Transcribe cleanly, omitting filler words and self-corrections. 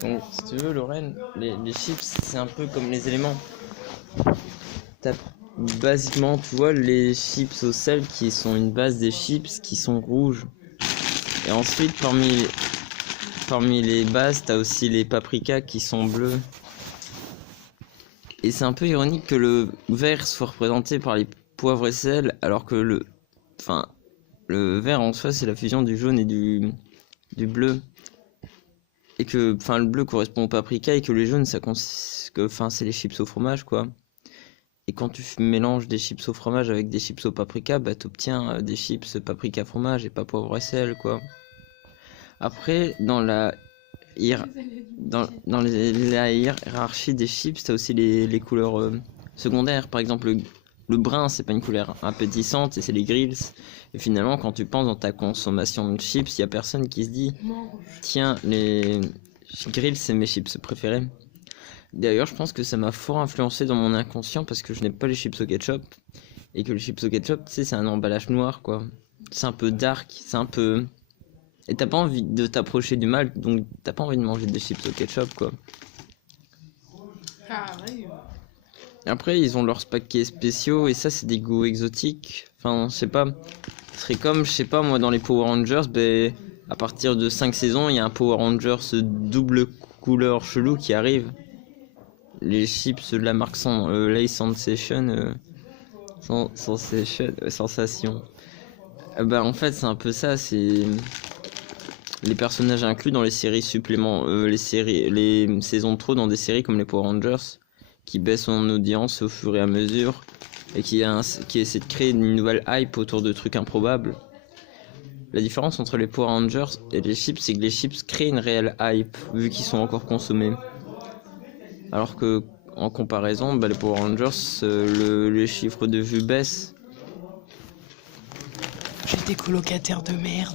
Donc, si tu veux, Lorraine, les chips, c'est un peu comme les éléments. T'as basiquement, tu vois, les chips au sel qui sont une base des chips qui sont rouges. Et ensuite, parmi les bases, t'as aussi les paprikas qui sont bleus. Et c'est un peu ironique que le vert soit représenté par les poivres et sel, alors que le vert en soi, c'est la fusion du jaune et du bleu. Et que, le bleu correspond au paprika et que les jaunes, c'est les chips au fromage, quoi. Et quand tu mélanges des chips au fromage avec des chips au paprika, bah t'obtiens des chips paprika fromage et pas poivre et sel, quoi. Après, la hiérarchie des chips, t'as aussi les couleurs secondaires. Par exemple, le brun, c'est pas une couleur appétissante et c'est les grills. Et finalement, quand tu penses dans ta consommation de chips, il y a personne qui se dit tiens, les grills, c'est mes chips préférés. D'ailleurs, je pense que ça m'a fort influencé dans mon inconscient parce que je n'aime pas les chips au ketchup. Et que les chips au ketchup, tu sais, c'est un emballage noir, quoi. C'est un peu dark, c'est un peu... Et t'as pas envie de t'approcher du mal, donc t'as pas envie de manger des chips au ketchup, quoi. Ah oui. Après, ils ont leurs paquets spéciaux, et ça, c'est des goûts exotiques. Enfin, je sais pas. Ce serait comme, je sais pas, moi, dans les Power Rangers, ben, à partir de 5 saisons, il y a un Power Rangers double couleur chelou qui arrive. Les chips de la marque Lace Sensation. En fait, c'est un peu ça, c'est les personnages inclus dans les séries les saisons de trop dans des séries comme les Power Rangers, qui baissent en audience au fur et à mesure, et qui essaie de créer une nouvelle hype autour de trucs improbables. La différence entre les Power Rangers et les chips, c'est que les chips créent une réelle hype, vu qu'ils sont encore consommés. Alors que, en comparaison, les Power Rangers, les chiffres de vues baissent. J'ai des colocataires de merde.